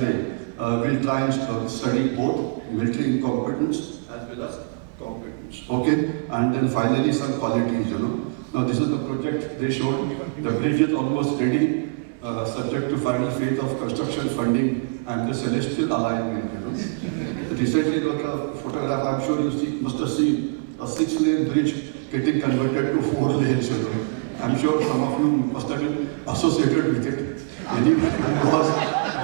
Saturday, we'll try and study both military incompetence as well as competence. Okay, and then finally some qualities, you know. Now this is the project they showed. The bridge is almost ready, subject to final phase of construction funding and the celestial alignment, you know. Recently got a photograph, I'm sure you must have seen a 6-lane bridge getting converted to 4 lanes, you know. I'm sure some of you must have been associated with it. Anyone who was,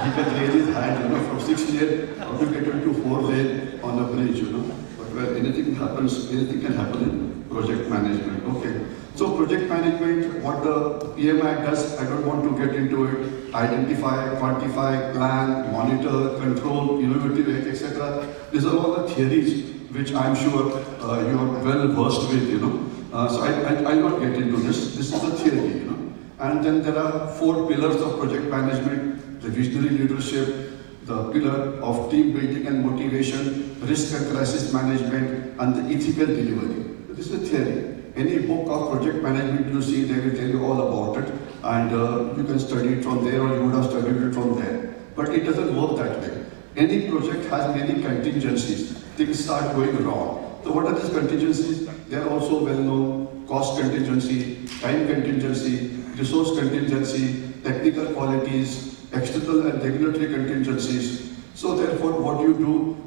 he can raise his hand, you know, from 6 lane to get into 4 lane on a bridge, you know. But where anything happens, anything can happen in project management. Okay. So project management, what the PMI does, I don't want to get into it. Identify, quantify, plan, monitor, control, innovative, etc. These are all the theories which I'm sure you are well versed with, you know. So I'll not get into this. This is the theory, you know. And then there are 4 pillars of project management: the visionary leadership, the pillar of team building and motivation, risk and crisis management, and the ethical delivery. This is a theory. Any book of project management you see, they will tell you all about it, and you can study it from there, or you would have studied it from there. But it doesn't work that way. Any project has many contingencies. Things start going wrong. So what are these contingencies? They are also well known: cost contingency, time contingency, resource contingency, technical qualities, external and regulatory contingencies. So therefore, what you do,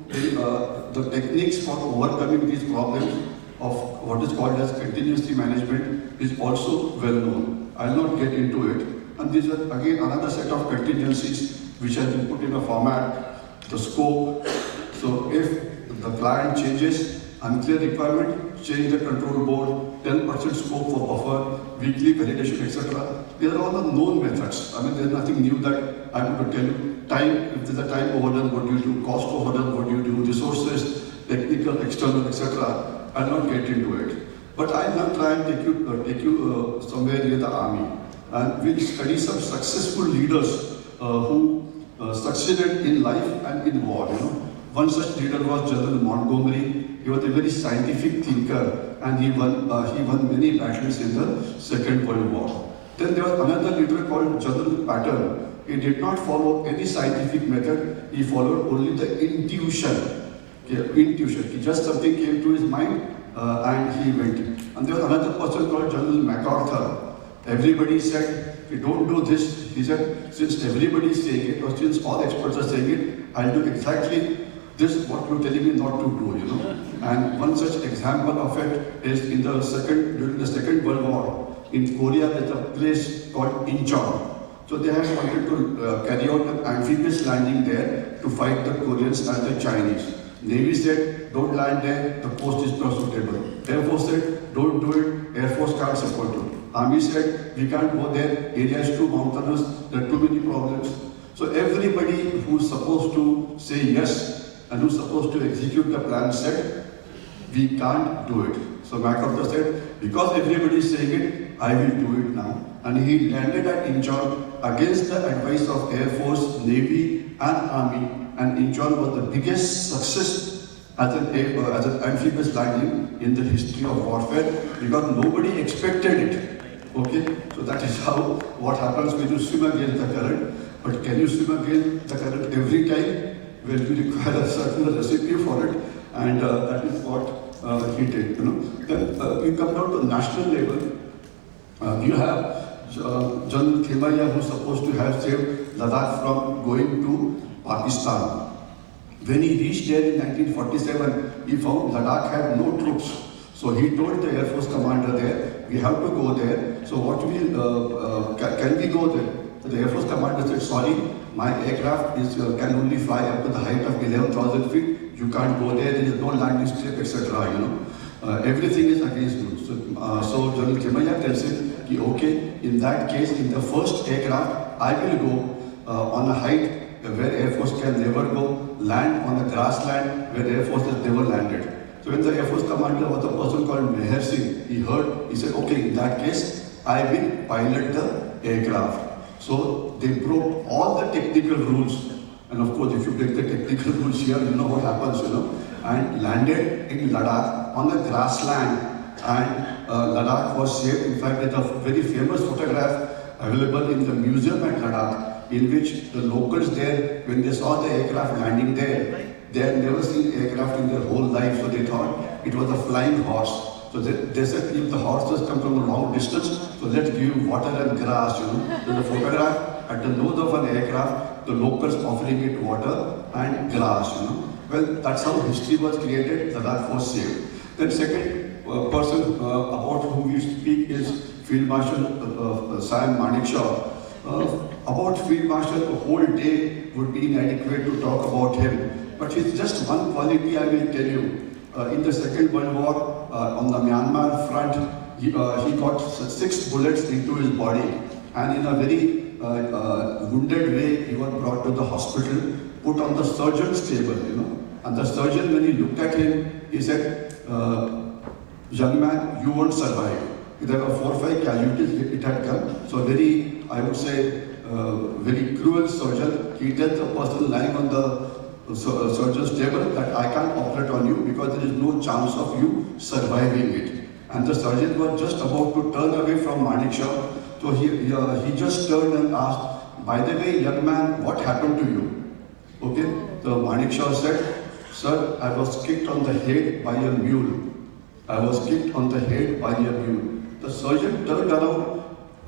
the techniques for overcoming these problems of what is called as contingency management is also well known. I'll not get into it. And these are again another set of contingencies which has been put in a format, the scope. So if the client changes, unclear requirement, change the control board, 10% scope for buffer, weekly validation, etc. These are all the known methods. I mean, there's nothing new that I'm going to tell you. Time, if there's a time overdone, what do you do? Cost overdone, what do you do? Resources, technical, external, etc. I'll not get into it. But I'll now try and take you somewhere near the army. And we'll study some successful leaders who succeeded in life and in war. You know, one such leader was General Montgomery. He was a very scientific thinker, and he won many battles in the Second World War. Then there was another leader called General Patton. He did not follow any scientific method. He followed only the intuition. Intuition. Just something came to his mind and he went. And there was another person called General MacArthur. Everybody said, if you don't do this, he said, since everybody is saying it, or since all experts are saying it, I'll do exactly this, what you're telling me not to do, you know. And one such example of it is during the Second World War, in Korea, there's a place called Incheon. So they had wanted to carry out an amphibious landing there to fight the Koreans and the Chinese. Navy said, don't land there, the post is not suitable. Air Force said, don't do it, Air Force can't support you. Army said, we can't go there, area is too mountainous, there are too many problems. So everybody who's supposed to say yes and who's supposed to execute the plan said, we can't do it. So MacArthur said, because everybody is saying it, I will do it now. And he landed at Incheon against the advice of Air Force, Navy and Army. And Incheon was the biggest success as an amphibious landing in the history of warfare because nobody expected it. Okay, so that is what happens when you swim against the current. But can you swim against the current every time? Well, you require a certain recipe for it, and that is what he did. You know. Then we come down to national level. You have General Thimaiyya, who's supposed to have saved Ladakh from going to Pakistan. When he reached there in 1947, he found Ladakh had no troops. So he told the Air Force commander there, we have to go there. So what can we go there? So the Air Force commander said, sorry, my aircraft can only fly up to the height of 11,000 feet. You can't go there, there is no landing strip, etc. You know, everything is against you. So General Thimaiyya tells him, okay, in that case, in the first aircraft, I will go on a height where Air Force can never go, land on a grassland where Air Force has never landed. So when the Air Force commander was a person called Meher Singh, he said, okay, in that case, I will pilot the aircraft. So they broke all the technical rules. And of course, if you break the technical rules here, you know what happens, you know. And landed in Ladakh on a grassland. And Ladakh was saved. In fact, there's a very famous photograph available in the museum at Ladakh. in which the locals there, when they saw the aircraft landing there, they had never seen aircraft in their whole life, so they thought it was a flying horse. So they said, if the horses come from a long distance, so let's give him water and grass, you know. There's a photograph at the nose of an aircraft, the locals offering it water and grass, you know. Well, that's how history was created, Ladakh was saved. Then second person about whom we speak is Field Marshal Sam Manekshaw. About Field Marshal, the whole day would be inadequate to talk about him. But it's just one quality I will tell you. In the Second World War, on the Myanmar front, he got 6 bullets into his body, and in a very wounded way, he was brought to the hospital, put on the surgeon's table, you know. And the surgeon, when he looked at him, he said, young man, you won't survive. There were 4 or 5 casualties it had come. So very, I would say, very cruel surgeon. He tells the person lying on the surgeon's table that I can't operate on you because there is no chance of you surviving it. And the surgeon was just about to turn away from Manekshaw. So he just turned and asked, by the way, young man, what happened to you? Okay, so Manekshaw said, sir, I was kicked on the head by a mule. I was kicked on the head by a mule. The surgeon turned around,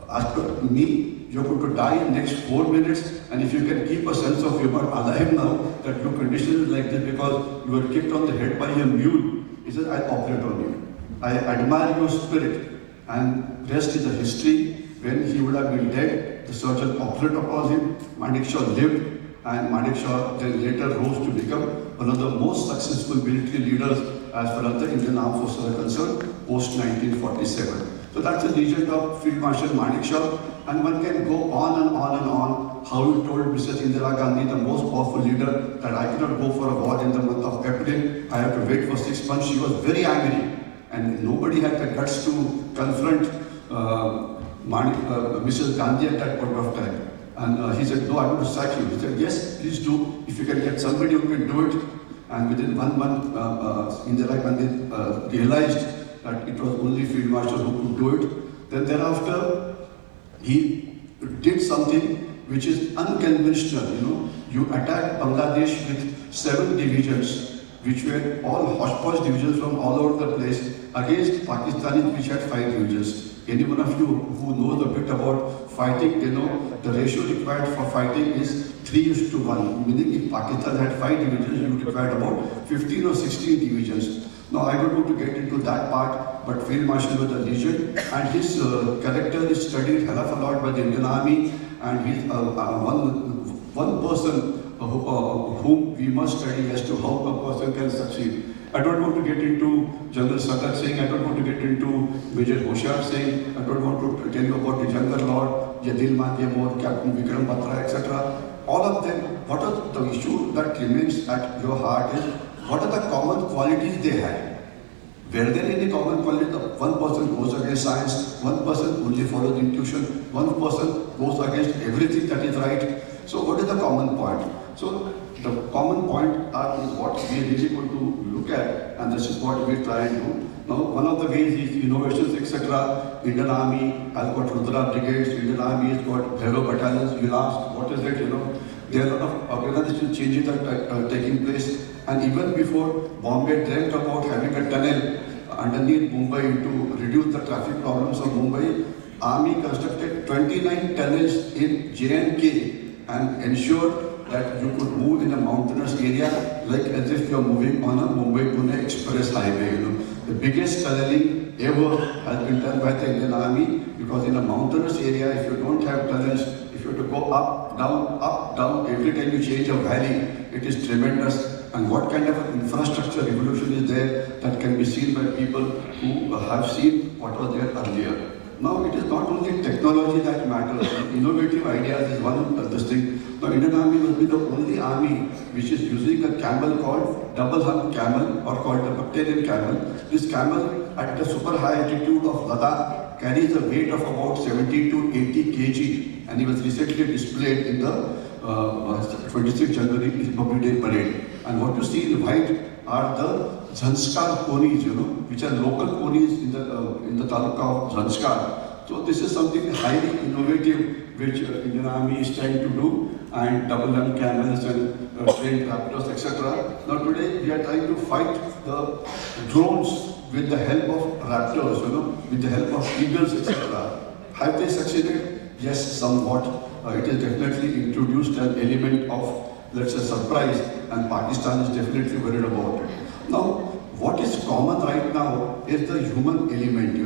asked me, you're going to die in the next 4 minutes, and if you can keep a sense of humor alive now, that your condition is like this because you were kicked on the head by a mule, he says, I'll operate on you. I admire your spirit, and rest is a history. When he would have been dead, the surgeon operated upon him, Manekshaw lived, and Manekshaw then later rose to become one of the most successful military leaders as far as the Indian Armed Forces are concerned, post-1947. So that's the legend of Field Marshal Manekshaw, and one can go on and on and on how he told Mrs. Indira Gandhi, the most powerful leader, that I cannot go for a war in the month of April, I have to wait for 6 months. She was very angry, and nobody had the guts to confront Mrs. Gandhi at that point of time. And he said, no, I want to sack you. He said, yes, please do. If you can get somebody who can do it. And within 1 month, Indira Gandhi realized that it was only Field Marshal who could do it. Then thereafter, he did something which is unconventional. You know, you attacked Bangladesh with 7 divisions, which were all hodgepodge divisions from all over the place, against Pakistanis, which had 5 divisions. Any one of you who knows a bit about fighting, they know the ratio required for fighting is 3:1, meaning if Pakistan had 5 divisions, you required about 15 or 16 divisions. Now, I don't want to get into that part, but Field Marshal was a legend, and his character is studied hell of a lot by the Indian Army, and he's one person whom we must study as to how a person can succeed. I don't want to get into General Sagat Singh, I don't want to get into Major Hoshiar Singh, I don't want to tell you about the younger Lord, Yadil Matyamor, Captain Vikram Batra, etc. All of them, what are the issue that remains at your heart is, what are the common qualities they had? Were there any common qualities? One person goes against science, one person only follows intuition, one person goes against everything that is right. So what is the common point? So the common point is what we are really going to look at, and this is what we try and do. Now, one of the ways is innovations, etc. Indian Army has got Rudra brigades, Indian Army has got Bhairo battalions. You'll ask, what is it, you know? There are a lot of organizational changes that are taking place. And even before, Bombay dreamt about having a tunnel underneath Mumbai to reduce the traffic problems of Mumbai. Army constructed 29 tunnels in J&K and ensured that you could move in a mountainous area like as if you are moving on a Mumbai-Pune express highway. You know, the biggest tunneling ever has been done by the Indian Army, because in a mountainous area, if you don't have tunnels, if you have to go up, down, every time you change a valley, it is tremendous. And what kind of an infrastructure revolution is there that can be seen by people who have seen what was there earlier. Now, it is not only technology that matters. Innovative ideas is one of this thing. Now, Indian Army will be the only army which is using a camel called double hump camel, or called the Bacterian camel. This camel at the super high altitude of Ladakh carries a weight of about 70 to 80 kg, and he was recently displayed in the 26th January Republic Day parade. And what you see in white are the Zanskar ponies, you know, which are local ponies in the taluka of Zanskar. So this is something highly innovative which Indian Army is trying to do, and double run camels and trained raptors, etc. Now today we are trying to fight the drones with the help of raptors, with the help of eagles, etc. Have they succeeded? Yes, somewhat. It is definitely introduced an element of, let's say, surprise, and Pakistan is definitely worried about it. Now, what is common right now is the human element,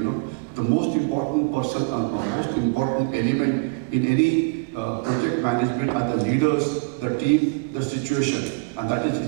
The most important person and the most important element in any project management are the leaders, the team, the situation. And that is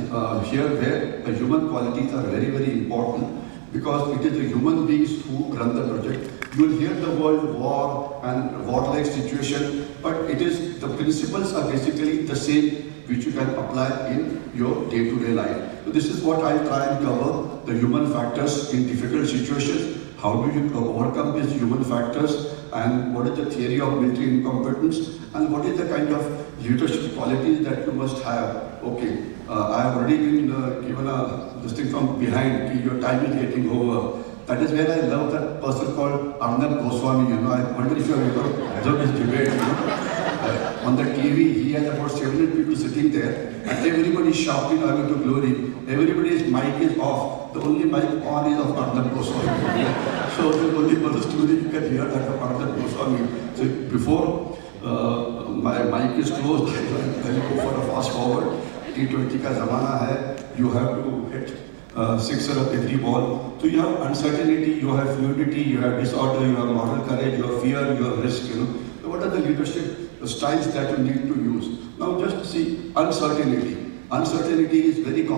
here where the human qualities are very, very important, because it is the human beings who run the project. You will hear the word war and war-like situation, but the principles are basically the same which you can apply in your day-to-day life. So this is what I'll try and cover, the human factors in difficult situations. How do you overcome these human factors, and what is the theory of military incompetence, and what is the kind of leadership qualities that you must have. Okay, I have already been given this thing from behind, your time is getting over. That is where I love that person called Arnab Goswami, I wonder if you have ever observed his debate, on the TV, he has about 700 people sitting there, and everybody is shouting, "I will to glory." Everybody's mic is off. The only mic on is of Arnab Goswami. So the only other story you can hear that of Arnab Goswami. So before my mic is closed, I will go for a fast forward. T20 ka zamana hai. You have to hit sixer of every ball. So you have uncertainty, you have fluidity, you have disorder, you have moral courage, you have fear, you have risk. So what are the leadership styles that you need to use? Now just see uncertainty. Uncertainty is very common.